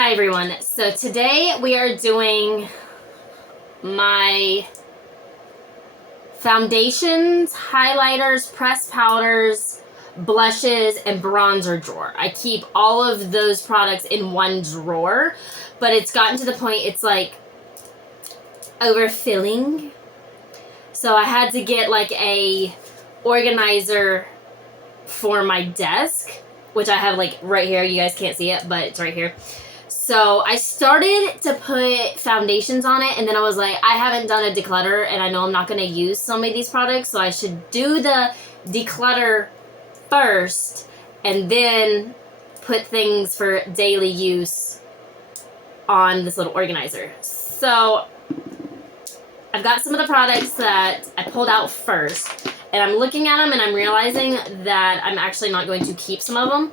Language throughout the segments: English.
Hi everyone. So today we are doing my foundations, highlighters, pressed powders, blushes, and bronzer drawer. I keep all of those products in one drawer, but it's gotten to the point it's like overfilling. So I had to get like a organizer for my desk, which I have like right here. You guys can't see it, but it's right here. So I started to put foundations on it, and then I was like, I haven't done a declutter, and I know I'm not going to use some of these products, so I should do the declutter first, and then put things for daily use on this little organizer. So I've got some of the products that I pulled out first, and I'm looking at them, and I'm realizing that I'm actually not going to keep some of them.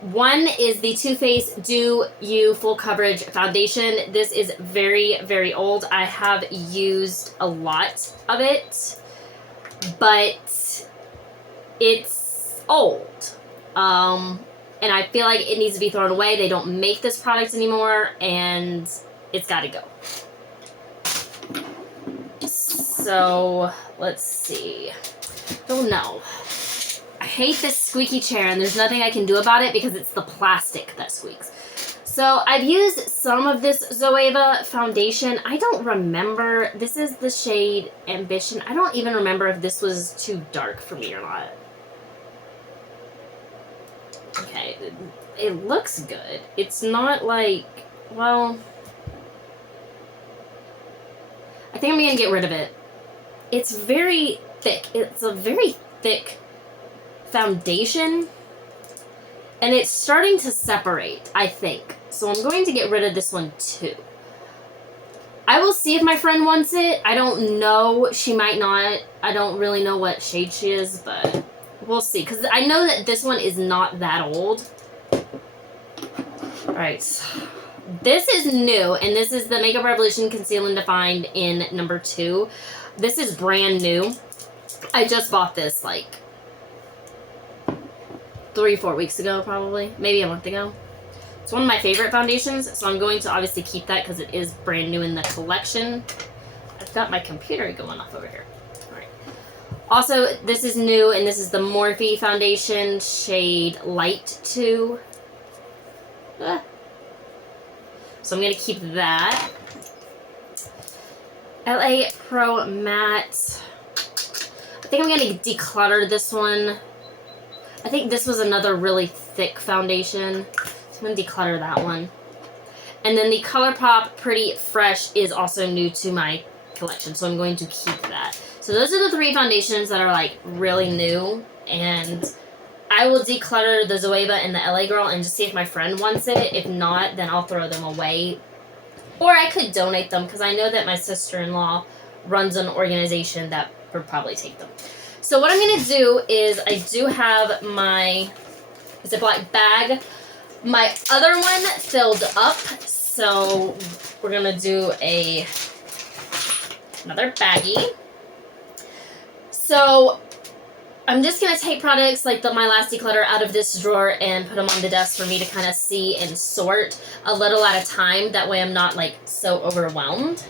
One is the Too Faced Do You Full Coverage Foundation. This is very, very old. I have used a lot of it, but it's old. And I feel like it needs to be thrown away. They don't make this product anymore, and it's got to go. So, let's see. Oh, no. I hate this squeaky chair, and there's nothing I can do about it because it's the plastic that squeaks. So I've used some of this Zoeva foundation. I don't remember. This is the shade Ambition. I don't even remember if this was too dark for me or not. Okay, it looks good. It's not like, well, I think I'm going to get rid of it. It's very thick. It's a very thick foundation, and it's starting to separate, I think. So I'm going to get rid of this one too. I will see if my friend wants it. I don't know. She might not. I don't really know what shade she is, but we'll see. Because I know that this one is not that old. Alright. This is new, and this is the Makeup Revolution Conceal and Define in number 2. This is brand new. I just bought this like 3-4 weeks ago, probably. Maybe a month ago. It's one of my favorite foundations, so I'm going to obviously keep that because it is brand new in the collection. I've got my computer going off over here. Alright. Also, this is new, and this is the Morphe foundation, shade Light 2. So I'm going to keep that. LA Pro Matte. I think I'm going to declutter this one. I think this was another really thick foundation. So I'm going to declutter that one. And then the ColourPop Pretty Fresh is also new to my collection, so I'm going to keep that. So those are the 3 foundations that are like really new, and I will declutter the Zoeva and the LA Girl and just see if my friend wants it. If not, then I'll throw them away. Or I could donate them because I know that my sister-in-law runs an organization that would probably take them. So what I'm going to do is I do have my Ziploc bag. My other one filled up, so we're going to do another baggie. So I'm just going to take products like my last declutter out of this drawer and put them on the desk for me to kind of see and sort a little at a time. That way I'm not like so overwhelmed.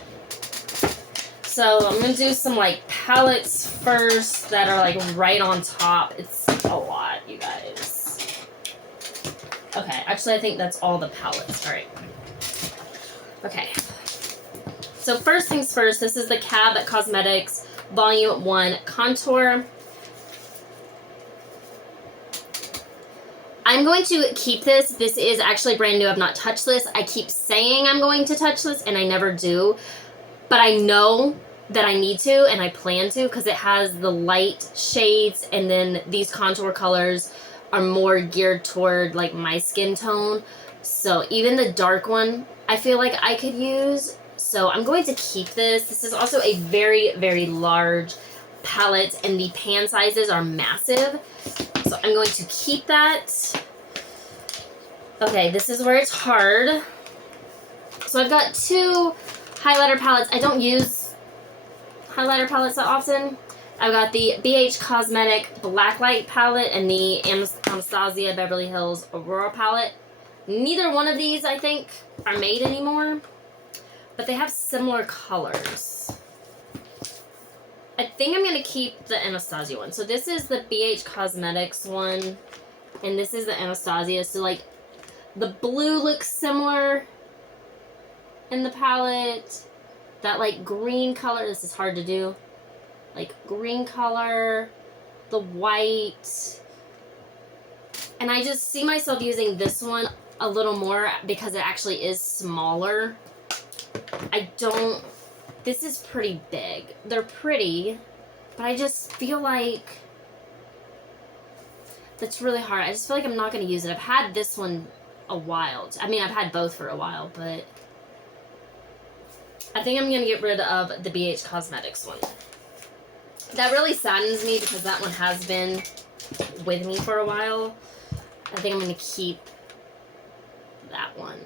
So I'm going to do some like palettes first that are like right on top. It's a lot, you guys. Okay, actually I think that's all the palettes. All right. Okay. So first things first, this is the Cab Cosmetics Volume 1 Contour. I'm going to keep this. This is actually brand new. I've not touched this. I keep saying I'm going to touch this, and I never do. But I know that I need to, and I plan to, because it has the light shades, and then these contour colors are more geared toward like my skin tone. So even the dark one, I feel like I could use. So I'm going to keep this. This is also a very, very large palette, and the pan sizes are massive. So I'm going to keep that. Okay, this is where it's hard. So I've got 2 highlighter palettes. I don't use highlighter palettes that often. I've got the BH Cosmetic Blacklight palette and the Anastasia Beverly Hills Aurora palette. Neither one of these, I think, are made anymore, but they have similar colors. I think I'm going to keep the Anastasia one. So this is the BH Cosmetics one, and this is the Anastasia. So, like, the blue looks similar in the palette. That, like, green color, this is hard to do. Like, green color, the white. And I just see myself using this one a little more because it actually is smaller. This is pretty big. They're pretty, but I just feel like that's really hard. I just feel like I'm not going to use it. I've had this one a while. I mean, I've had both for a while, but I think I'm going to get rid of the BH Cosmetics one. That really saddens me because that one has been with me for a while. I think I'm going to keep that one,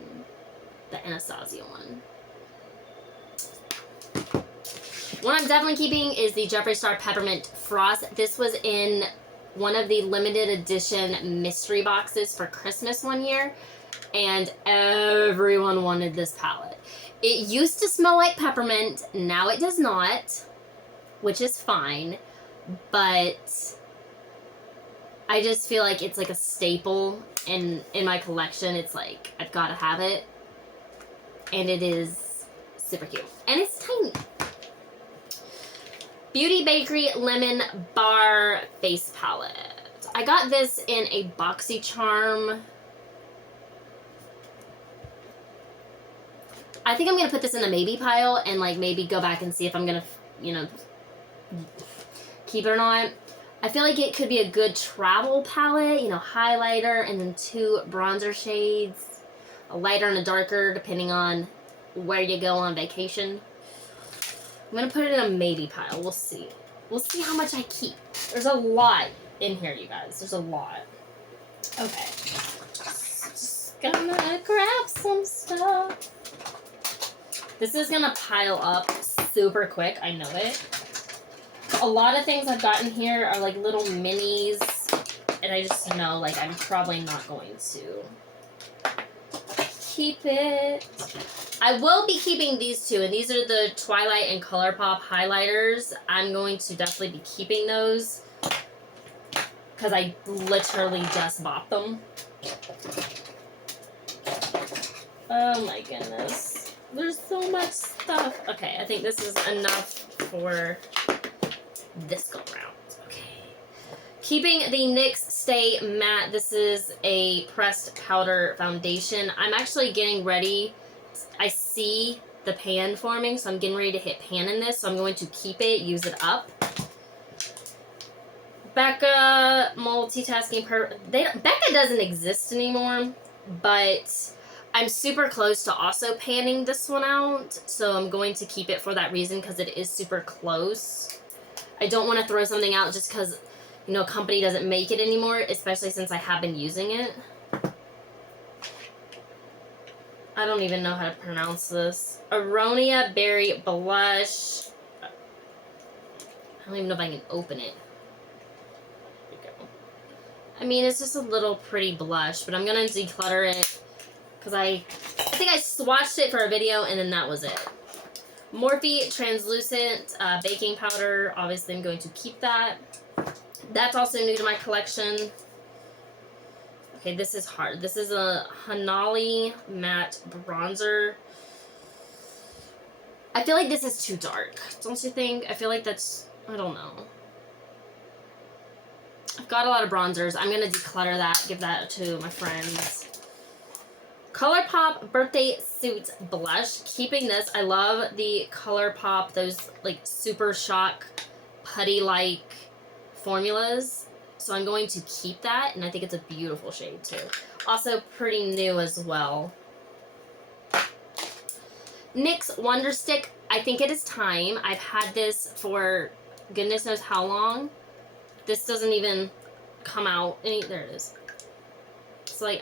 the Anastasia one. One I'm definitely keeping is the Jeffree Star Peppermint Frost. This was in one of the limited edition mystery boxes for Christmas one year, and everyone wanted this palette. It used to smell like peppermint, now it does not, which is fine, but I just feel like it's like a staple in my collection. It's like, I've got to have it, and it is super cute, and it's tiny. Beauty Bakery Lemon Bar Face Palette. I got this in a BoxyCharm. I think I'm going to put this in the maybe pile and, like, maybe go back and see if I'm going to, you know, keep it or not. I feel like it could be a good travel palette, you know, highlighter and then 2 bronzer shades. A lighter and a darker depending on where you go on vacation. I'm going to put it in a maybe pile. We'll see. We'll see how much I keep. There's a lot in here, you guys. There's a lot. Okay. Just gonna grab some stuff. This is going to pile up super quick. I know it. A lot of things I've gotten here are like little minis. And I just know, like, I'm probably not going to keep it. I will be keeping these 2, and these are the Twilight and ColourPop highlighters. I'm going to definitely be keeping those because I literally just bought them. Oh my goodness. There's so much stuff. Okay, I think this is enough for this go round. Okay. Keeping the NYX Stay Matte. This is a pressed powder foundation. I'm actually getting ready. I see the pan forming, so I'm getting ready to hit pan in this, so I'm going to keep it, use it up. Becca multitasking Becca doesn't exist anymore, but I'm super close to also panning this one out, so I'm going to keep it for that reason because it is super close. I don't want to throw something out just because, you know, a company doesn't make it anymore, especially since I have been using it. I don't even know how to pronounce this. Aronia Berry Blush. I don't even know if I can open it. There we go. I mean, it's just a little pretty blush, but I'm going to declutter it because I think I swatched it for a video and then that was it. Morphe Translucent Baking Powder. Obviously, I'm going to keep that. That's also new to my collection. Okay, this is hard. This is a Hanali Matte Bronzer. I feel like this is too dark. Don't you think? I feel like that's... I don't know. I've got a lot of bronzers. I'm going to declutter that. Give that to my friends. ColourPop Birthday Suit Blush. Keeping this. I love the ColourPop. Those, like, Super Shock putty-like formulas. So I'm going to keep that, and I think it's a beautiful shade, too. Also pretty new as well. NYX Wonder Stick. I think it is time. I've had this for goodness knows how long. This doesn't even come out. There it is. It's like,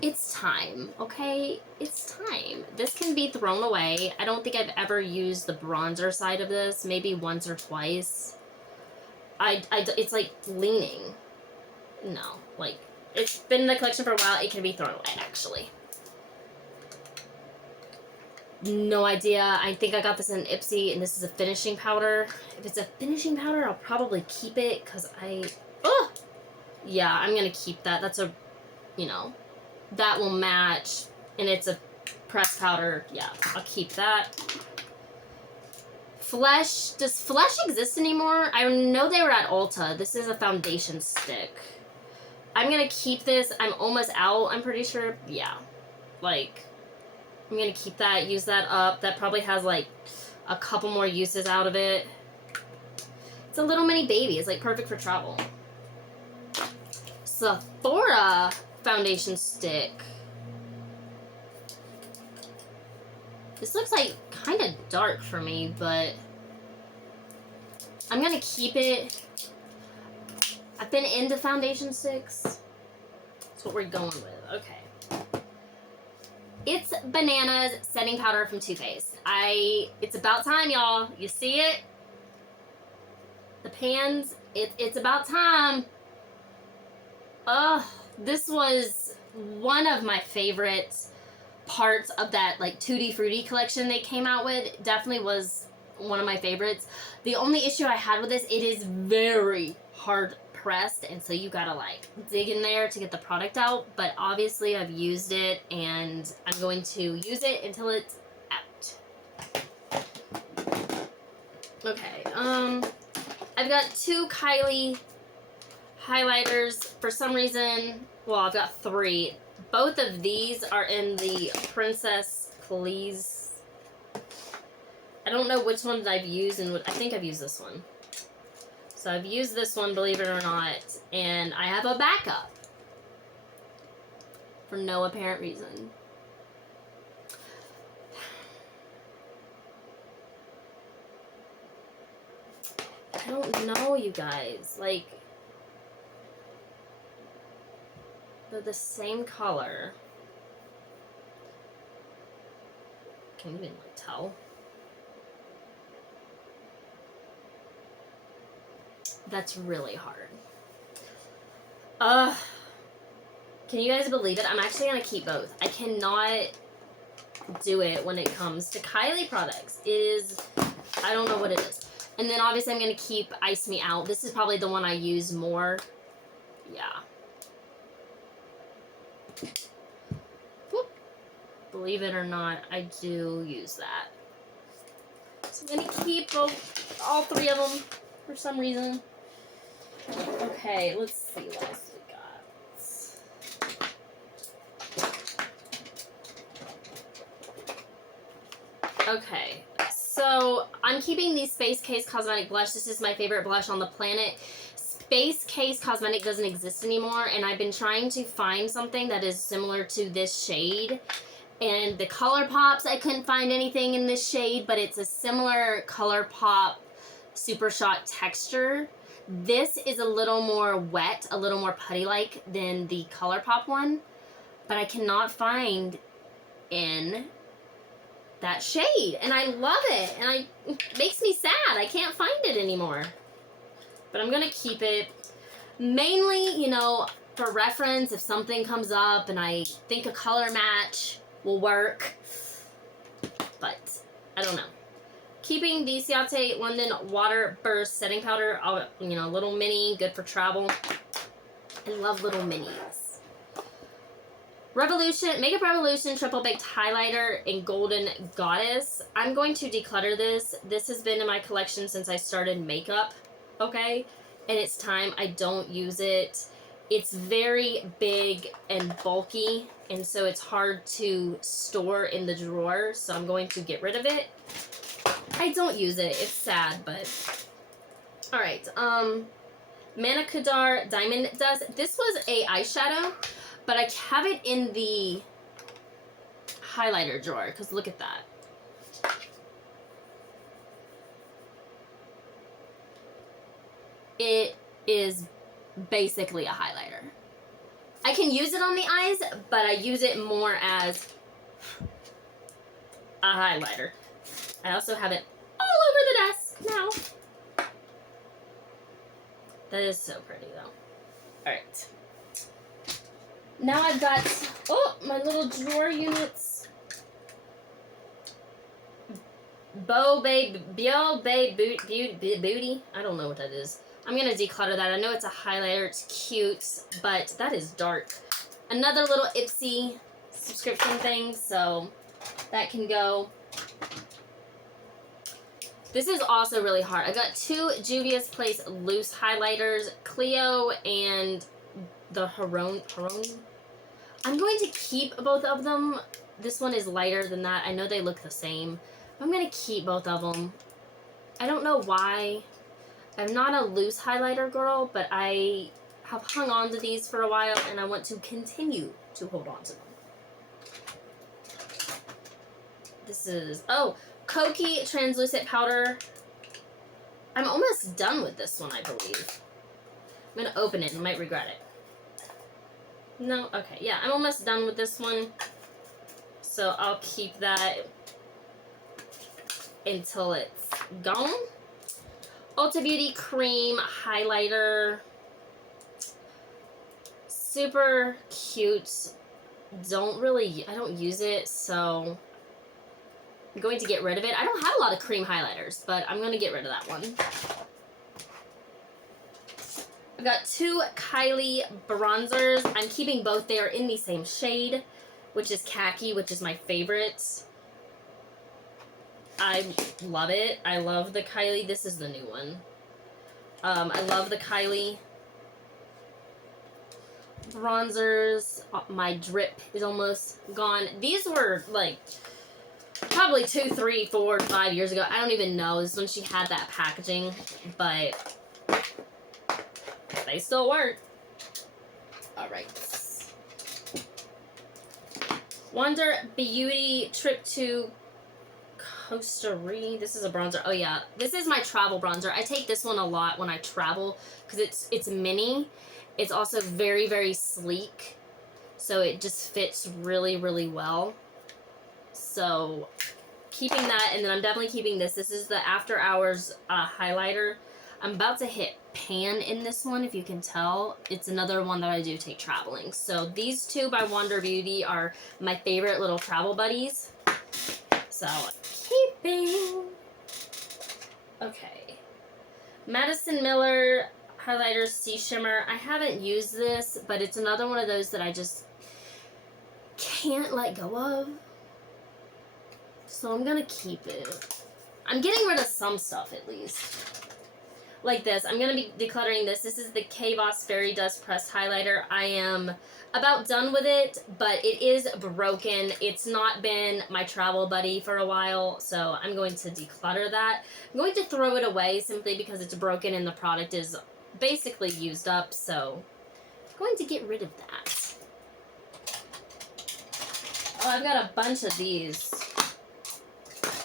it's time, okay? It's time. This can be thrown away. I don't think I've ever used the bronzer side of this. Maybe once or twice. It's like leaning. No, like, it's been in the collection for a while. It can be thrown away, actually. No idea. I think I got this in Ipsy, and this is a finishing powder. If it's a finishing powder, I'll probably keep it, because yeah, I'm going to keep that. That's a, you know, that will match, and it's a pressed powder. Yeah, I'll keep that. Flesh. Does Flesh exist anymore? I know they were at Ulta. This is a foundation stick. I'm going to keep this. I'm almost out, I'm pretty sure. Yeah. Like, I'm going to keep that, use that up. That probably has, like, a couple more uses out of it. It's a little mini baby. It's, like, perfect for travel. Sephora foundation stick. This looks like kind of dark for me, but I'm going to keep it. I've been into foundation sticks. That's what we're going with. Okay. It's Bananas setting powder from Too Faced. It's about time, y'all. You see it? The pans. It's about time. This was one of my favorite parts of that, like, Tutti Frutti collection they came out with. Definitely was one of my favorites. The only issue I had with this, it is very hard pressed, and so you gotta, like, dig in there to get the product out. But obviously I've used it, and I'm going to use it until it's out. Okay, I've got 2 Kylie highlighters. For some reason, well, I've got 3. Both of these are in the Princess Please. I don't know which ones I've used, and I think I've used this one. So I've used this one, believe it or not, and I have a backup for no apparent reason. I don't know, you guys. Like, they're the same color. Can you even, like, tell? That's really hard. Can you guys believe it? I'm actually gonna keep both. I cannot do it when it comes to Kylie products. It is, I don't know what it is. And then obviously I'm gonna keep Ice Me Out. This is probably the one I use more. Yeah. Whoop. Believe it or not, I do use that. So I'm gonna keep all 3 of them for some reason. Okay, let's see what else we got. Okay, so I'm keeping the Space Case Cosmetic Blush. This is my favorite blush on the planet. Space Case Cosmetic doesn't exist anymore, and I've been trying to find something that is similar to this shade. And the ColourPops, I couldn't find anything in this shade, but it's a similar ColourPop Super Shot texture. This is a little more wet, a little more putty-like than the ColourPop one, but I cannot find in that shade, and I love it, and it makes me sad. I can't find it anymore, but I'm gonna keep it mainly, you know, for reference if something comes up and I think a color match will work, but I don't know. Keeping the Ciate London Water Burst Setting Powder, you know, little mini, good for travel. I love little minis. Makeup Revolution Triple Baked Highlighter in Golden Goddess. I'm going to declutter this. This has been in my collection since I started makeup, okay? And it's time. I don't use it. It's very big and bulky, and so it's hard to store in the drawer, so I'm going to get rid of it. I don't use it. It's sad, but... Alright, Manicudar Diamond Dust. This was a eyeshadow, but I have it in the highlighter drawer, because look at that. It is basically a highlighter. I can use it on the eyes, but I use it more as a highlighter. I also have it all over the desk now. That is so pretty, though. Alright. Now I've got, oh, my little drawer units. Booty. I don't know what that is. I'm going to declutter that. I know it's a highlighter. It's cute, but that is dark. Another little Ipsy subscription thing, so that can go. This is also really hard. I got two Juvia's Place loose highlighters, Clio and the Haroni. I'm going to keep both of them. This one is lighter than that. I know they look the same. I'm going to keep both of them. I don't know why. I'm not a loose highlighter girl, but I have hung on to these for a while, and I want to continue to hold on to them. This is, oh, Koki Translucent Powder. I'm almost done with this one, I believe. I'm going to open it and might regret it. No? Okay, yeah, I'm almost done with this one. So I'll keep that until it's gone. Ulta Beauty Cream Highlighter. Super cute. I don't use it, so I'm going to get rid of it. I don't have a lot of cream highlighters, but I'm going to get rid of that one. I've got two Kylie bronzers. I'm keeping both. They are in the same shade, which is khaki, which is my favorite. I love it. I love the Kylie. This is the new one. I love the Kylie bronzers. My drip is almost gone. These were like probably 2, 3, 4, 5 years ago. I don't even know. This is when she had that packaging, but they still work. All right. Wonder Beauty Trip to Costa Rica. This is a bronzer. Oh yeah, this is my travel bronzer. I take this one a lot when I travel because it's mini. It's also very, very sleek, so it just fits really, really well. So keeping that, and then I'm definitely keeping this. This is the After Hours highlighter. I'm about to hit pan in this one, if you can tell. It's another one that I do take traveling. So these two by Wonder Beauty are my favorite little travel buddies. So keeping. Okay. Madison Miller highlighter Sea Shimmer. I haven't used this, but it's another one of those that I just can't let go of. So I'm gonna keep it. I'm getting rid of some stuff at least. Like this. I'm gonna be decluttering this. This is the K-Boss Fairy Dust Pressed Highlighter. I am about done with it, but it is broken. It's not been my travel buddy for a while, so I'm going to declutter that. I'm going to throw it away simply because it's broken and the product is basically used up, so I'm going to get rid of that. Oh, I've got a bunch of these.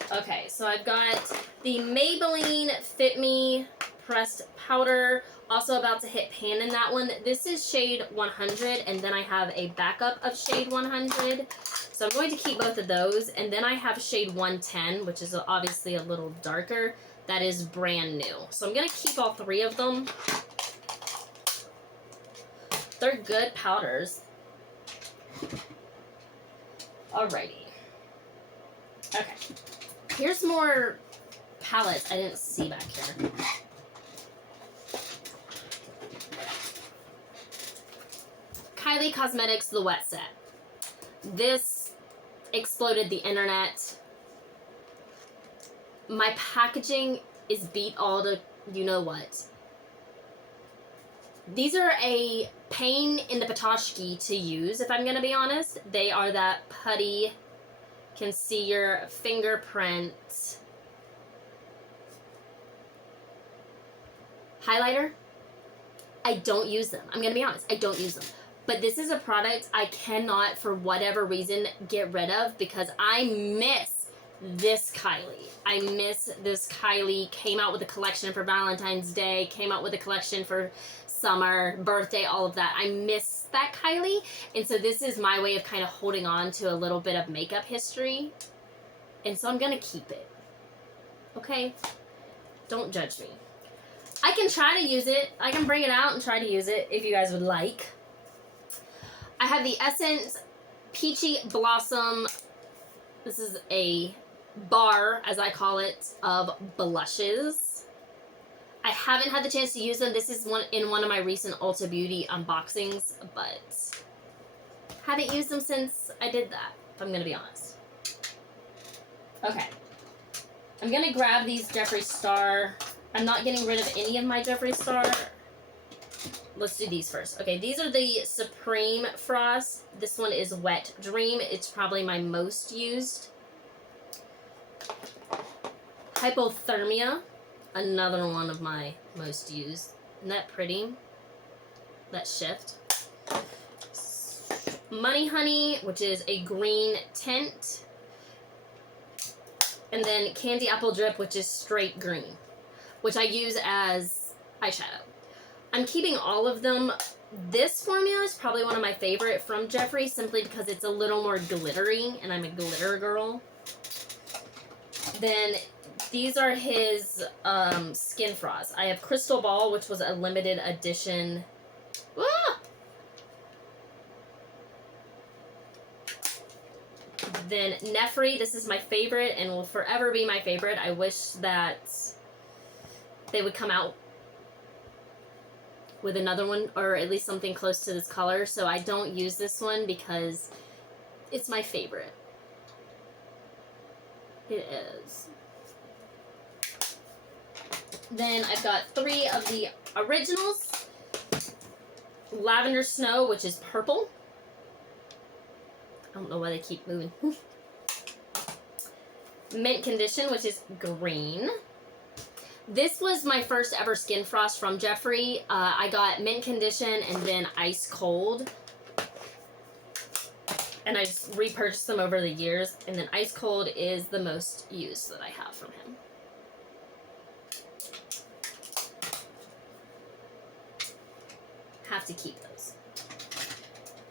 Okay, so I've got the Maybelline Fit Me Pressed Powder, also about to hit pan in that one. This is shade 100, and then I have a backup of shade 100. So I'm going to keep both of those, and then I have shade 110, which is obviously a little darker. That is brand new. So I'm going to keep all three of them. They're good powders. Alrighty. Okay. Here's more palettes I didn't see back here. Kylie Cosmetics The Wet Set. This exploded the internet. My packaging is beat all to you know what. These are a pain in the patoshki to use, if I'm going to be honest. They are that putty, can see your fingerprint highlighter. I don't use them. I'm going to be honest. I don't use them. But this is a product I cannot, for whatever reason, get rid of because I miss this Kylie. I miss this Kylie. Came out with a collection for Valentine's Day. Came out with a collection for summer, birthday, all of that. I miss that Kylie. And so this is my way of kind of holding on to a little bit of makeup history. And so I'm going to keep it. Okay? Don't judge me. I can try to use it. I can bring it out and try to use it if you guys would like. I have the Essence Peachy Blossom. This is a bar, as I call it, of blushes. I haven't had the chance to use them. This is one of my recent Ulta Beauty unboxings, but haven't used them since I did that, if I'm going to be honest. Okay. I'm going to grab these Jeffree Star. I'm not getting rid of any of my Jeffree Star. Let's do these first. Okay, these are the Supreme Frost. This one is Wet Dream. It's probably my most used. Hypothermia, another one of my most used. Isn't that pretty? That shift. Money Honey, which is a green tint. And then Candy Apple Drip, which is straight green, which I use as eyeshadow. I'm keeping all of them. This formula is probably one of my favorite from Jeffree, simply because it's a little more glittery, and I'm a glitter girl. Then these are his Skin Frost. I have Crystal Ball, which was a limited edition. Ah! Then Nefri, this is my favorite and will forever be my favorite. I wish that they would come out with another one, or at least something close to this color. So I don't use this one because it's my favorite. It is. Then I've got 3 of the originals. Lavender Snow, which is purple. I don't know why they keep moving. Mint Condition, which is green. This was my first ever Skin Frost from Jeffree. I got Mint Condition and then Ice Cold. And I just repurchased them over the years. And then Ice Cold is the most used that I have from him. Have to keep those.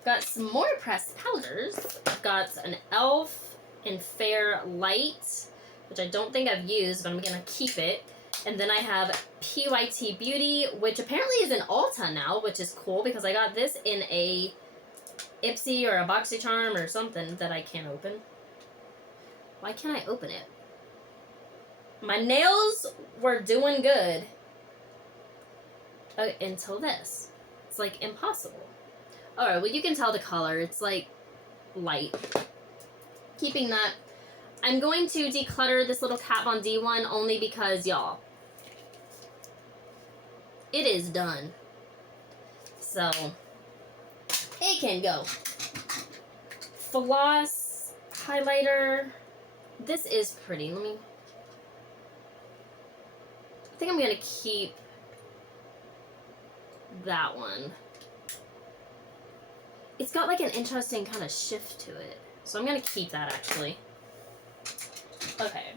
Got some more pressed powders. I've got an e.l.f. in Fair Light, which I don't think I've used, but I'm going to keep it. And then I have PYT Beauty, which apparently is in Ulta now, which is cool because I got this in a Ipsy or a BoxyCharm or something that I can't open. Why can't I open it? My nails were doing good until this. It's like impossible. Alright, well you can tell the color. It's like light. Keeping that. I'm going to declutter this little Kat Von D one only because, y'all, it is done. So, it can go. Floss highlighter. This is pretty. I think I'm going to keep that one. It's got like an interesting kind of shift to it. So I'm going to keep that actually. Okay.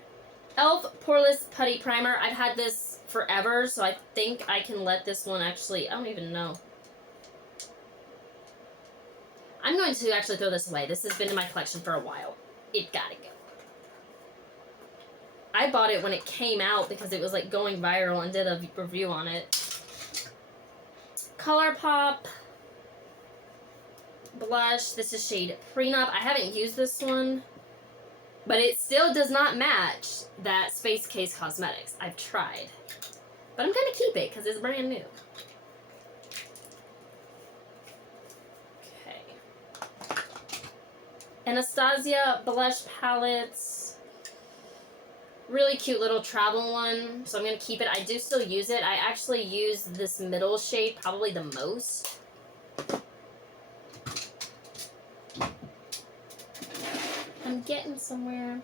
e.l.f. Poreless Putty Primer. I've had this forever, so I think I can let this one actually, I don't even know. I'm going to actually throw this away. This has been in my collection for a while. It gotta go. I bought it when it came out because it was like going viral and did a review on it. ColourPop blush. This is shade Prenup. I haven't used this one, but it still does not match that Space Case Cosmetics. I've tried, but I'm gonna keep it because it's brand new. Okay. Anastasia blush palettes. Really cute little travel one, so I'm gonna keep it. I do still use it. I actually use this middle shade probably the most. I'm getting somewhere.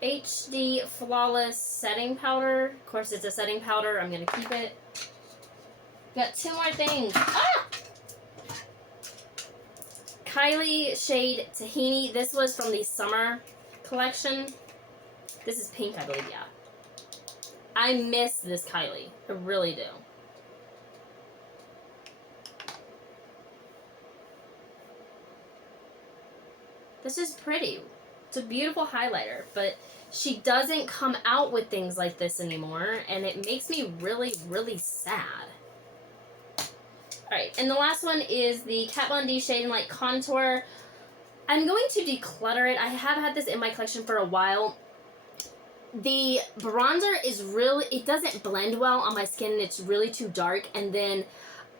HD Flawless Setting Powder. Of course, it's a setting powder. I'm going to keep it. Got 2 more things. Ah! Kylie shade Tahini. This was from the summer collection. This is pink, I believe, yeah. I miss this Kylie. I really do. This is pretty. It's a beautiful highlighter, but she doesn't come out with things like this anymore, and it makes me really, really sad. Alright, and the last one is the Kat Von D Shade and Light Contour. I'm going to declutter it. I have had this in my collection for a while. The bronzer is really, it doesn't blend well on my skin, and it's really too dark, and then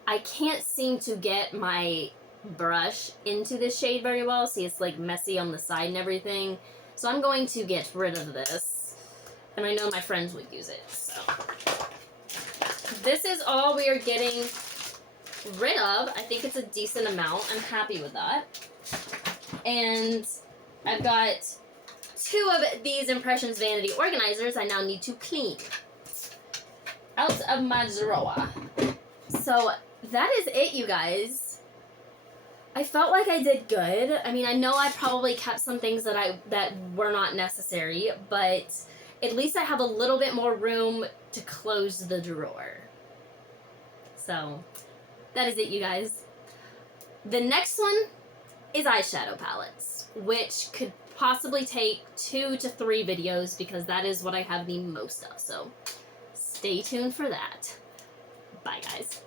I can't seem to get my brush into this shade very well. See, it's like messy on the side and everything. So I'm going to get rid of this, and I know my friends would use it, so. This is all we are getting rid of. I think it's a decent amount. I'm happy with that. And I've got 2 of these Impressions Vanity organizers I now need to clean out of my drawer. So that is it, you guys. I felt like I did good. I mean, I know I probably kept some things that were not necessary, but at least I have a little bit more room to close the drawer. So that is it, you guys. The next one is eyeshadow palettes, which could possibly take 2 to 3 videos because that is what I have the most of. So stay tuned for that. Bye, guys.